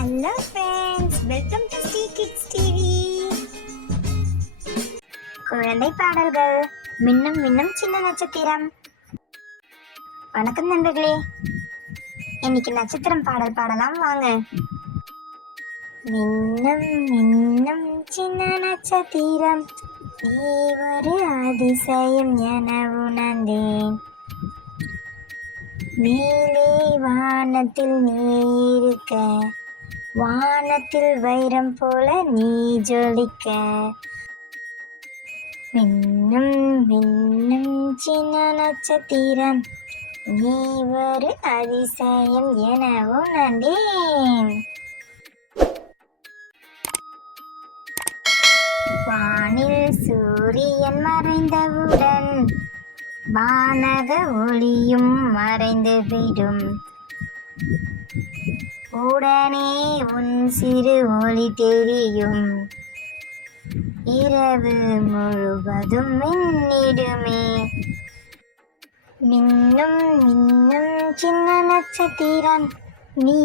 Hello friends, welcome to Sri kids TV. குழந்தை பாடல்கள். மின்னும் மின்னும் சின்ன நட்சத்திரம். வணக்கம் நண்பர்களே, இன்னைக்கு நட்சத்திரம் பாடல் பாடலாம் வாங்க. மின்னும் மின்னும் சின்ன நட்சத்திரம், நீ ஒரு அதிசயம் என உணர்ந்தேன். மேலே வானத்தில் நீ இருக்க, வானத்தில் வைரம் போல நீ ஜொலிக்க. மின்னும் மின்னும் சின்ன நட்சத்திரம், நீ ஒரு அதிசயம் என உணர்ந்தேன். வானில் சூரியன் மறைந்தவுடன் வானக ஒளியும் மறைந்து விடும். உடனே உன் சிறு ஒளி தெரியும். இரவு முழுவதும் மின்னிடுமே. மின்னும் மின்னும் சின்ன நட்சத்திரம், நீ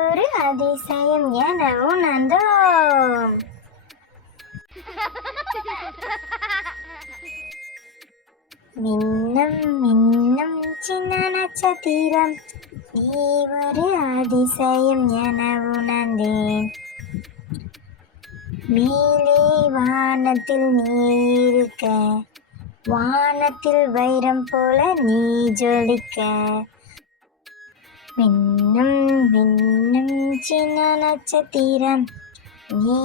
ஒரு அதிசயம் என உணர்ந்தோம். மின்னும் மின்னும் சின்ன நட்சத்திரம், நீ ஒரு அதிசயம் என உணர்ந்தேன். மேலே வானத்தில் நீ இருக்க, வானத்தில் வைரம் போல நீ ஜொலிக்க. மின்னும் மின்னும் சின்ன நட்சத்திரம், நீ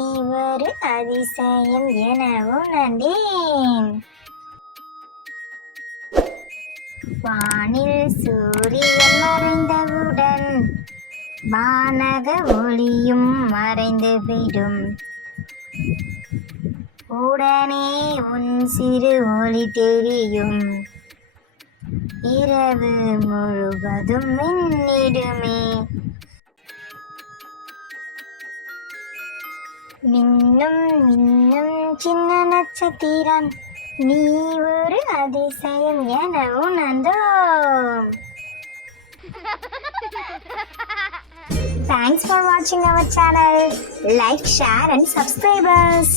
ஒரு அதிசயம் என உணர்ந்தேன். வானில் சூரியன் மறைந்தவுடன் வானக ஒளியும் மறைந்து விடும். உடனே உன் சிறு ஒளி தெரியும். இரவு முழுவதும் மின்னிடுமே. மின்னும் மின்னும் சின்ன நட்சத்திரம், நீ ஒரு அதிசயம் என உணர்ந்தோம். Thanks for watching our channel. Like, share and subscribe us.